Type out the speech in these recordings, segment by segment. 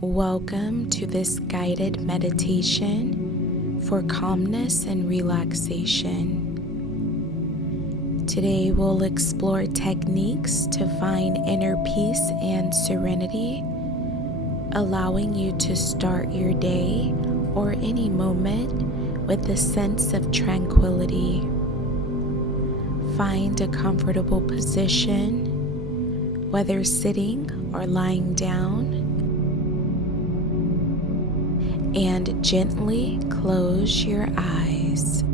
Welcome to this guided meditation for calmness and relaxation. Today we'll explore techniques to find inner peace and serenity, allowing you to start your day or any moment with a sense of tranquility. Find a comfortable position, whether sitting or lying down, and gently close your eyes.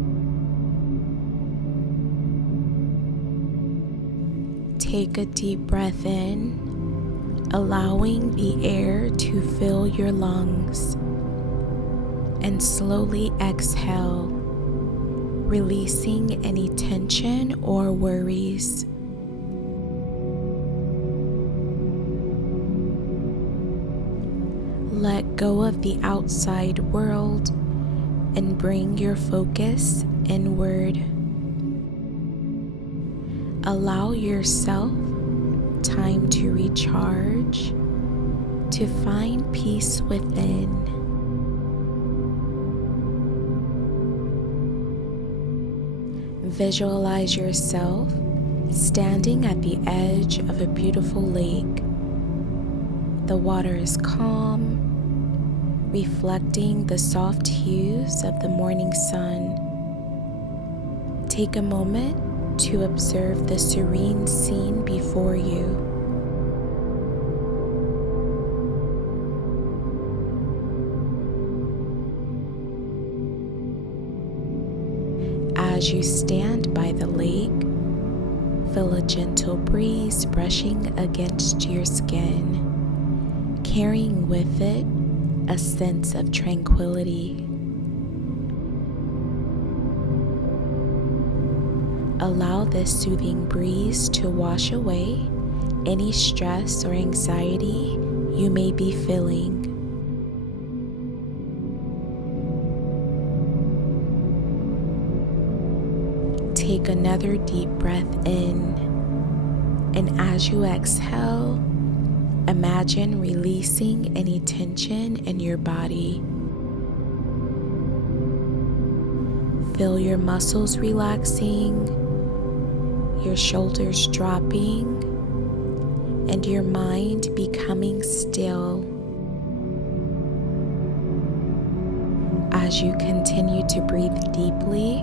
Take a deep breath in, allowing the air to fill your lungs, and slowly exhale, releasing any tension or worries. Let go of the outside world and bring your focus inward. Allow yourself time to recharge, to find peace within. Visualize yourself standing at the edge of a beautiful lake. The water is calm, reflecting the soft hues of the morning sun. Take a moment to observe the serene scene before you. As you stand by the lake, feel a gentle breeze brushing against your skin, carrying with it a sense of tranquility. Allow this soothing breeze to wash away any stress or anxiety you may be feeling. Take another deep breath in, and as you exhale, imagine releasing any tension in your body. Feel your muscles relaxing, your shoulders dropping, and your mind becoming still. As you continue to breathe deeply,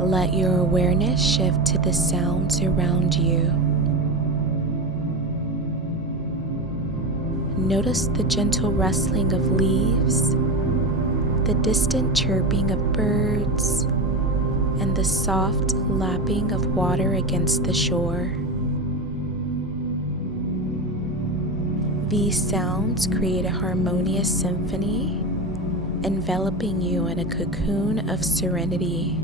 let your awareness shift to the sounds around you. Notice the gentle rustling of leaves, the distant chirping of birds, and the soft lapping of water against the shore. These sounds create a harmonious symphony, enveloping you in a cocoon of serenity.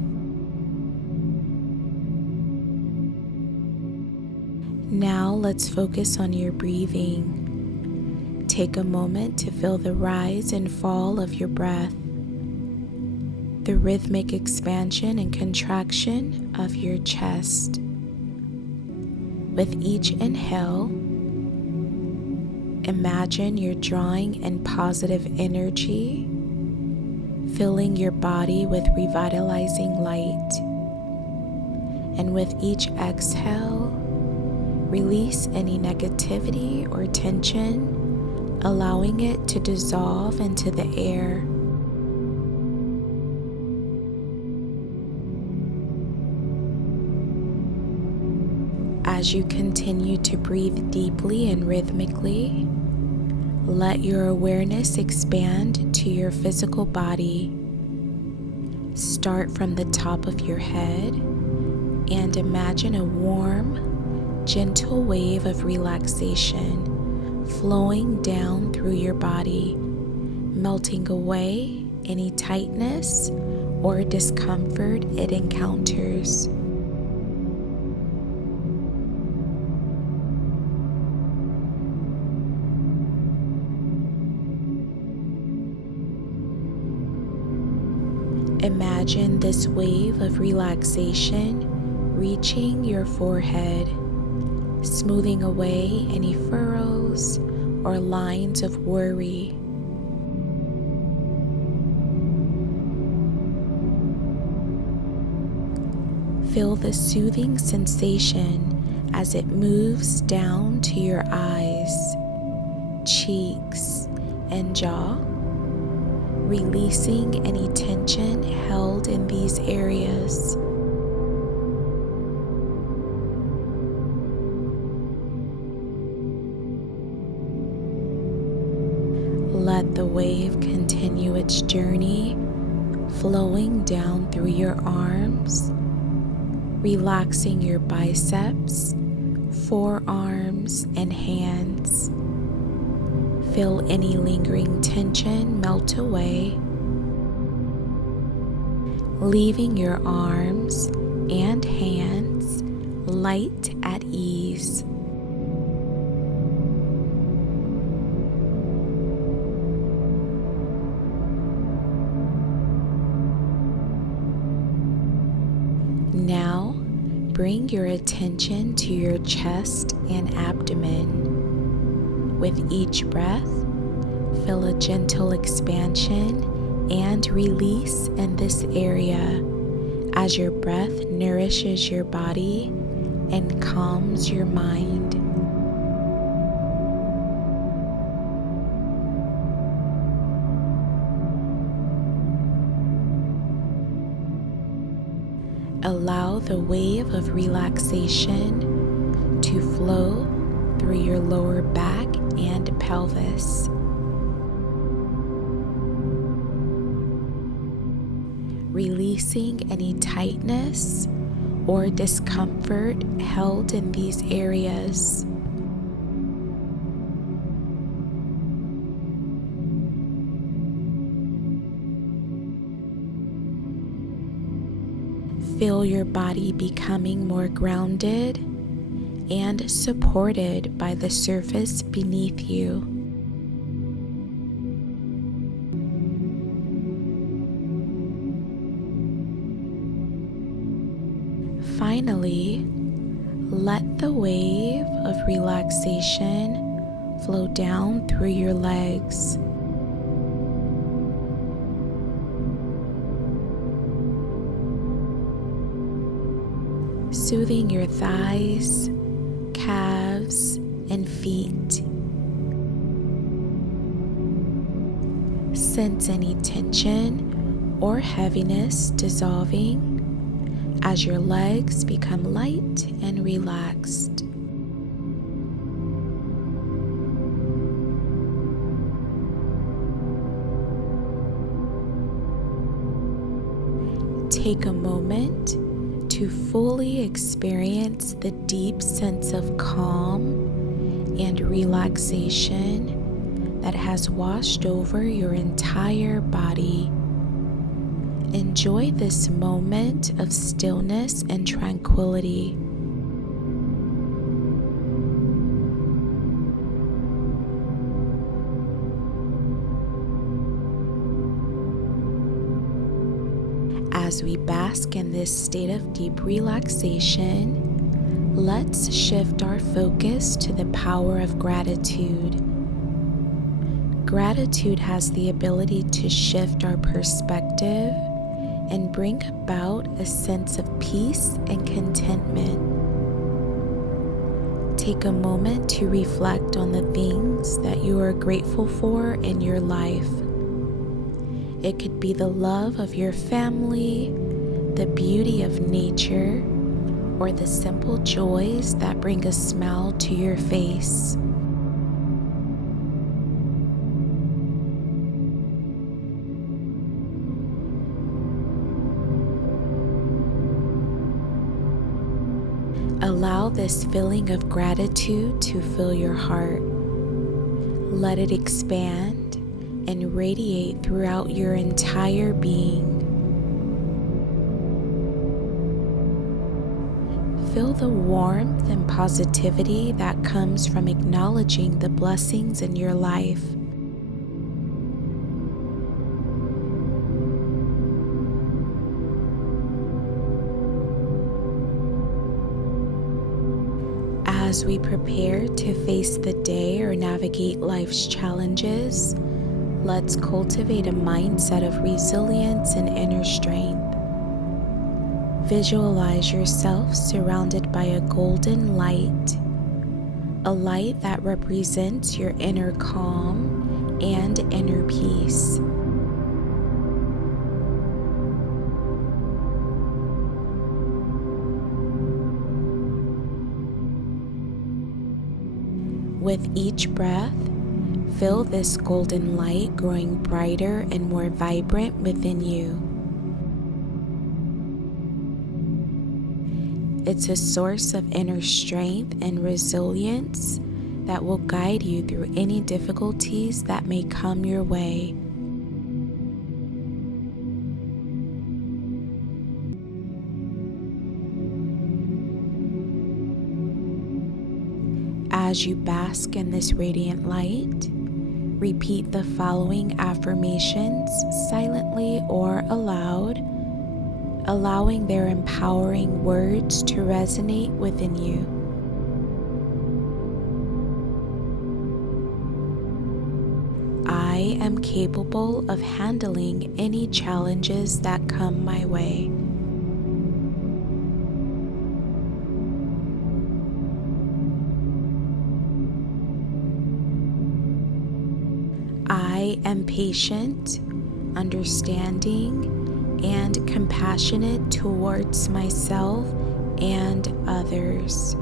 Now let's focus on your breathing. Take a moment to feel the rise and fall of your breath, the rhythmic expansion and contraction of your chest. With each inhale, imagine you're drawing in positive energy, filling your body with revitalizing light. And with each exhale, release any negativity or tension, allowing it to dissolve into the air. As you continue to breathe deeply and rhythmically, let your awareness expand to your physical body. Start from the top of your head and imagine a warm, gentle wave of relaxation flowing down through your body, melting away any tightness or discomfort it encounters. Imagine this wave of relaxation reaching your forehead, smoothing away any furrows or lines of worry. Feel the soothing sensation as it moves down to your eyes, cheeks, and jaw, releasing any tension held in these areas. Let the wave continue its journey, flowing down through your arms, relaxing your biceps, forearms, and hands. Feel any lingering tension melt away, leaving your arms and hands light at ease. Now, bring your attention to your chest and abdomen. With each breath, feel a gentle expansion and release in this area as your breath nourishes your body and calms your mind. Allow the wave of relaxation to flow through your lower back and pelvis. Releasing any tightness or discomfort held in these areas. Feel your body becoming more grounded and supported by the surface beneath you. Finally, let the wave of relaxation flow down through your legs. Soothing your thighs, calves, and feet. Sense any tension or heaviness dissolving as your legs become light and relaxed. Take a moment to fully experience the deep sense of calm and relaxation that has washed over your entire body. Enjoy this moment of stillness and tranquility. As we bask in this state of deep relaxation, let's shift our focus to the power of gratitude. Gratitude has the ability to shift our perspective and bring about a sense of peace and contentment. Take a moment to reflect on the things that you are grateful for in your life. It could be the love of your family, the beauty of nature, or the simple joys that bring a smile to your face. Allow this feeling of gratitude to fill your heart. Let it expand and radiate throughout your entire being. Feel the warmth and positivity that comes from acknowledging the blessings in your life. As we prepare to face the day or navigate life's challenges, let's cultivate a mindset of resilience and inner strength. Visualize yourself surrounded by a golden light, a light that represents your inner calm and inner peace. With each breath, feel this golden light growing brighter and more vibrant within you. It's a source of inner strength and resilience that will guide you through any difficulties that may come your way. As you bask in this radiant light, repeat the following affirmations silently or aloud, allowing their empowering words to resonate within you. I am capable of handling any challenges that come my way. I am patient, understanding, and compassionate towards myself and others.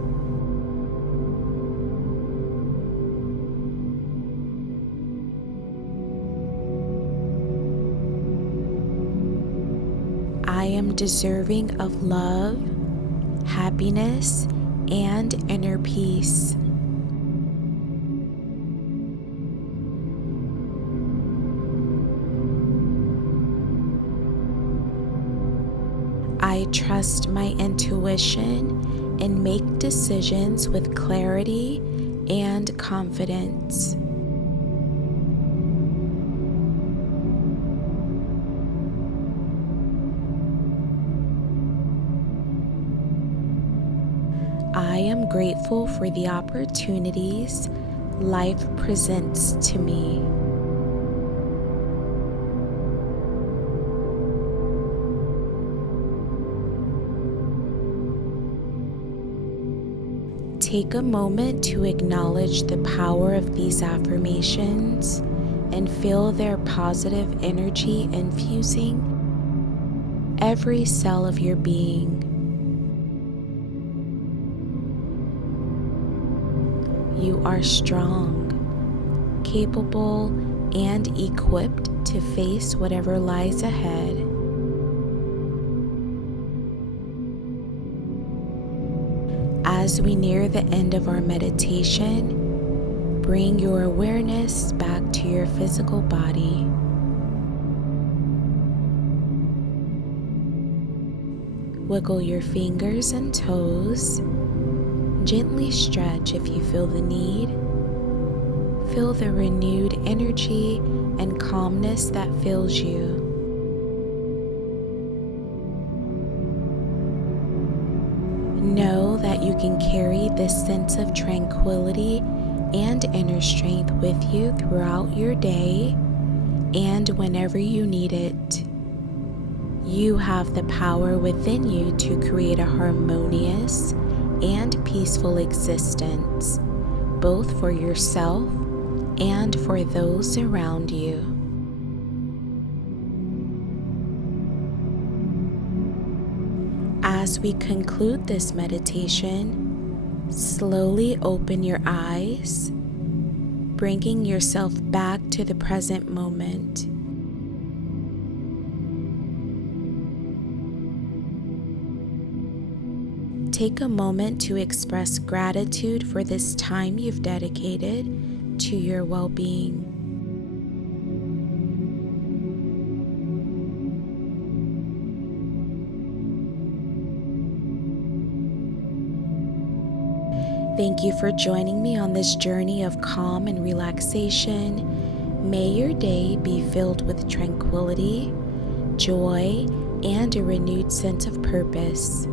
I am deserving of love, happiness, and inner peace. I trust my intuition and make decisions with clarity and confidence. I am grateful for the opportunities life presents to me. Take a moment to acknowledge the power of these affirmations and feel their positive energy infusing every cell of your being. You are strong, capable, and equipped to face whatever lies ahead. As we near the end of our meditation, bring your awareness back to your physical body. Wiggle your fingers and toes. Gently stretch if you feel the need. Feel the renewed energy and calmness that fills you. Know that you can carry this sense of tranquility and inner strength with you throughout your day and whenever you need it. You have the power within you to create a harmonious and peaceful existence, both for yourself and for those around you. As we conclude this meditation, slowly open your eyes, bringing yourself back to the present moment. Take a moment to express gratitude for this time you've dedicated to your well-being. Thank you for joining me on this journey of calm and relaxation. May your day be filled with tranquility, joy, and a renewed sense of purpose.